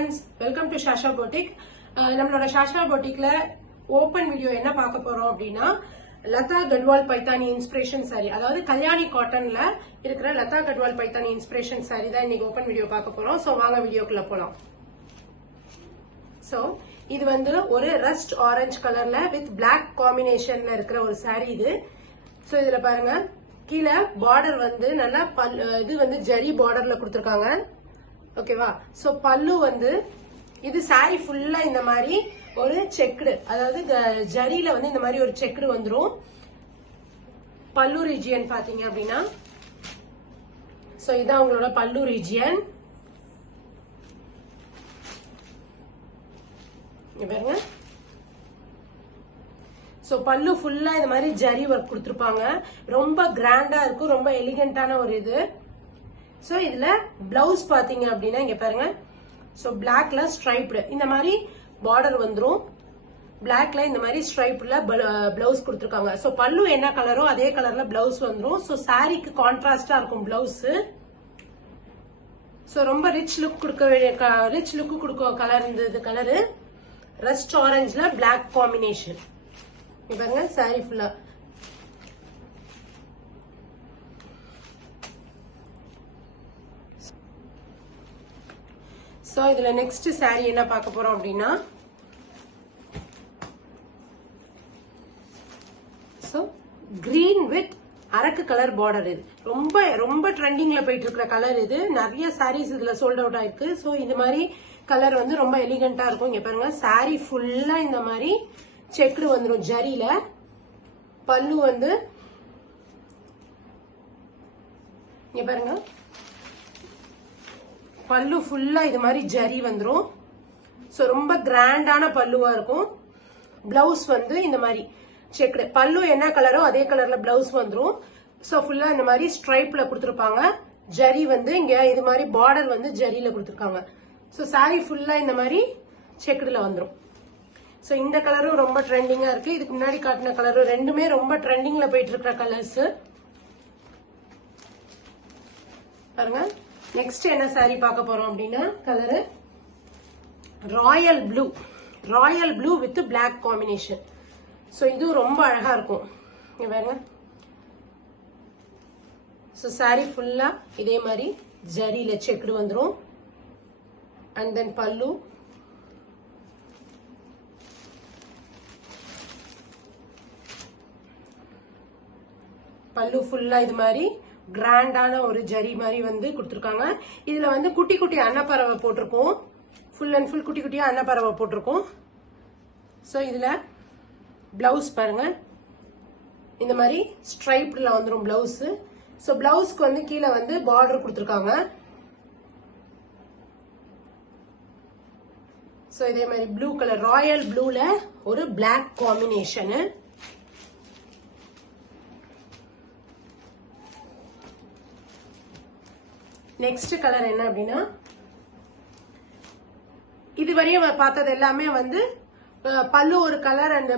friends, welcome to Shasha Boutique. நம்மளோட Shasha Boutiqueல open video என்ன பார்க்க போறோம் அப்படின்னா லதா கட்வால் பைத்தானி இன்ஸ்பிரேஷன் சாரி, அதாவது கல்யாணி காட்டன்ல இருக்கிற லதா கட்வால் பைத்தானி இன்ஸ்பிரேஷன் சாரி தான் இன்னைக்கு ஓபன் வீடியோ பார்க்க போறோம். சோ வாங்க வீடியோக்குள்ள போலாம். சோ இது வந்து ஒரு ரஸ்ட் ஆரஞ்சு கலர்ல வித் பிளாக் காம்பினேஷன்ல இருக்கிற ஒரு சாரி இது. சோ இதுல பாருங்க, கீழே பார்டர் வந்து நல்லா இது வந்து ஜரி பார்டர்ல கொடுத்திருக்காங்க. ஓகேவா? சோ பல்லு வந்து இது சாரி ஃபுல்லா இந்த மாதிரி ஒரு செக்குடு, அதாவது ஜரியில வந்து இந்த மாதிரி ஒரு செக்குடு வந்துரும். பல்லு ரீஜியன் பாத்தீங்க அப்படின்னா, சோ இதான் உங்களோட பல்லு ரீஜியன். பாருங்க, சோ பல்லு ஃபுல்லா இந்த மாதிரி ஜரி ஒர்க் கொடுத்திருப்பாங்க. ரொம்ப கிராண்டா இருக்கும், ரொம்ப எலிகண்டான ஒரு இது. சோ இதுல பிளவுஸ் பாத்தீங்க அப்படின்னா இங்க பாருங்க, சோ பிளாக்ல ஸ்ட்ரைப்டு இந்த மாதிரி பார்டர் வந்துரும். பிளாக்ல இந்த மாதிரி ஸ்ட்ரைப்ல பிளவுஸ் கொடுத்திருக்காங்க. சோ பல்லு என்ன கலரோ அதே கலர்ல பிளவுஸ் வந்துரும். சோ சாரிக்கு கான்ட்ராஸ்டா இருக்கும் பிளவுஸ். சோ ரொம்ப ரிச் லுக் கொடுக்க கலர் இந்த கலரு ரஸ்ட் ஆரஞ்சுல பிளாக் காம்பினேஷன். பாருங்க சாரி ஃபுல்லா. சோ இதுல நெக்ஸ்ட் சாரி என்ன பார்க்க போறோம் அப்படின்னா, so green with Araku colour border. இது ரொம்ப ரொம்ப ட்ரெண்டிங்ல போயிட்டு இருக்கிற கலர். இது நிறைய சாரீஸ் இதுல சோல்ட் அவுட் ஆயிருக்கு. சோ இந்த மாதிரி கலர் வந்து ரொம்ப எலிகண்டா இருக்கும். இங்க பாருங்க, சாரி ஃபுல்லா இந்த மாதிரி செக்குடு வந்துடும் ஜரியில. பல்லு வந்து இங்க பாருங்க, பல்லு ஃபுல்லா இது மாதிரி ஜரி வந்துரும். சோ ரொம்ப கிராண்டான பல்லுவா இருக்கும். பிளவுஸ் வந்து இந்த மாதிரி செக்குடு, பல்லு என்ன கலரோ அதே கலர்ல பிளவுஸ் வந்துரும். சோ ஃபுல்லா இந்த மாதிரி ஸ்ட்ரைப்ல கொடுத்திருப்பாங்க. ஜரி வந்து இங்க இது மாதிரி பார்டர் வந்து ஜரியில கொடுத்திருக்காங்க. சோ சாரி ஃபுல்லா இந்த மாதிரி செக்குடுல வந்துரும். சோ இந்த கலரும் ரொம்ப ட்ரெண்டிங்கா இருக்கு. இதுக்கு முன்னாடி காட்டின கலரும் ரெண்டுமே ரொம்ப ட்ரெண்டிங்ல போயிட்டு இருக்கிற கலர்ஸ். பாருங்க, நெக்ஸ்ட் என்ன சாரி பார்க்க போறோம் அப்படின்னா, colour royal blue with black combination. So இது ரொம்ப அழகா இருக்கும். இங்க பாருங்க, சோ சாரி ஃபுல்லா இதே மாதிரி ஜரியில செக்குடு வந்துரும். அண்ட் தென் பல்லு, பல்லு ஃபுல்லா இது மாதிரி கிராண்டான ஒரு ஜரி மாதிரி வந்து கொடுத்திருக்காங்க. இதுல வந்து குட்டி குட்டி அன்னப்பறவை போட்டிருக்கோம். ஃபுல் அண்ட் ஃபுல் குட்டி குட்டியா அன்னப்பறவை போட்டிருக்கோம். சோ இதுல பிளவுஸ் பாருங்க, இந்த மாதிரி ஸ்ட்ரைப்ல வந்துரும் பிளவுஸ். சோ பிளவுஸ்க்கு வந்து கீழே வந்து பார்டர் கொடுத்திருக்காங்க. சோ இதே மாதிரி ப்ளூ கலர், ராயல் ப்ளூல ஒரு பிளாக் காம்பினேஷன். நெக்ஸ்ட் கலர் என்ன அப்படின்னா, இதுவரையும் பார்த்தது எல்லாமே வந்து பல்லு ஒரு கலர் அண்ட்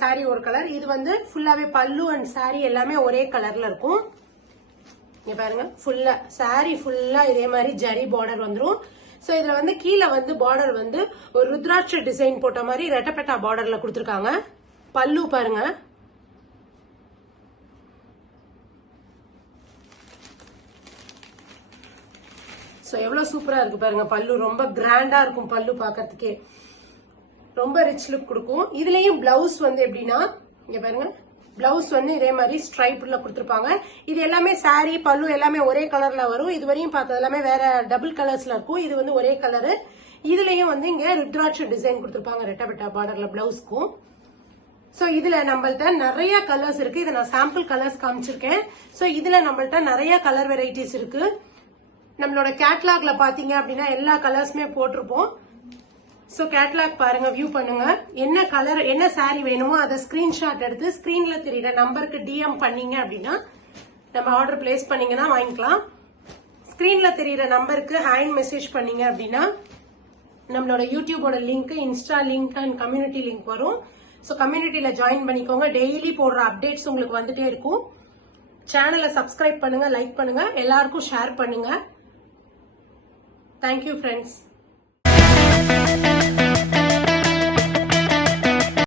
சாரி ஒரு கலர். இது வந்து ஃபுல்லாவே பல்லு அண்ட் சாரி எல்லாமே ஒரே கலர்ல இருக்கும். இங்க பாருங்க, ஃபுல்லா சாரி ஃபுல்லா இதே மாதிரி ஜரி பார்டர் வந்துரும். சோ இதுல வந்து கீழே வந்து பார்டர் வந்து ஒரு ருத்ராட்ச டிசைன் போட்ட மாதிரி ரெட்டப்பட்டா பார்டர்ல கொடுத்திருக்காங்க. பல்லு பாருங்க, சோ எவ்வளவு சூப்பரா இருக்கு பாருங்க. பல்லு ரொம்ப கிராண்டா இருக்கும். பல்லு பாக்கிறதுக்கே ரொம்ப ரிச் லுக் கொடுக்கும். இதுலயும் பிளவுஸ் வந்து எப்படின்னா, இங்க பாருங்க, பிளவுஸ் வந்து இதே மாதிரி ஸ்ட்ரைப்ல கொடுத்திருப்பாங்க. இது எல்லாமே சாரி பல்லு எல்லாமே ஒரே கலர்ல வரும். இதுவரையும் பார்த்தது எல்லாமே வேற டபுள் கலர்ஸ்ல இருக்கும். இது வந்து ஒரே கலரு. இதுலயும் வந்து இங்க ருத்ராட்ச டிசைன் கொடுத்திருப்பாங்க ரெட்டப்பட்டா பார்டர்ல பிளவுஸ்க்கும். சோ இதுல நம்மள்ட்ட நிறைய கலர்ஸ் இருக்கு. இதை நான் சாம்பிள் கலர்ஸ் காமிச்சிருக்கேன். சோ இதுல நம்மள்ட்ட நிறைய கலர் வெரைட்டிஸ் இருக்கு. நம்மளோட கேட்லாக்ல பாத்தீங்க அப்படின்னா எல்லா கலர்ஸுமே போட்டிருப்போம். சோ கேட்லாக் பாருங்க, வியூ பண்ணுங்க. என்ன கலர் என்ன சாரி வேணுமோ அதை ஸ்கிரீன்ஷாட் எடுத்து ஸ்கிரீன்ல தெரியுற நம்பருக்கு டிஎம் பண்ணீங்க அப்படின்னா நம்ம ஆர்டர் பிளேஸ் பண்ணீங்கன்னா வாங்கிக்கலாம். ஸ்கிரீன்ல தெரியுற நம்பருக்கு ஹேண்ட் மெசேஜ் பண்ணீங்க அப்படின்னா நம்மளோட யூடியூபோட link, insta link and community link வரும். சோ கம்யூனிட்டியில ஜாயின் பண்ணிக்கோங்க. டெய்லி போடுற அப்டேட்ஸ் உங்களுக்கு வந்துட்டே இருக்கும். சேனலை சப்ஸ்கிரைப் பண்ணுங்க, லைக் பண்ணுங்க, எல்லாருக்கும் ஷேர் பண்ணுங்க. Thank you, friends.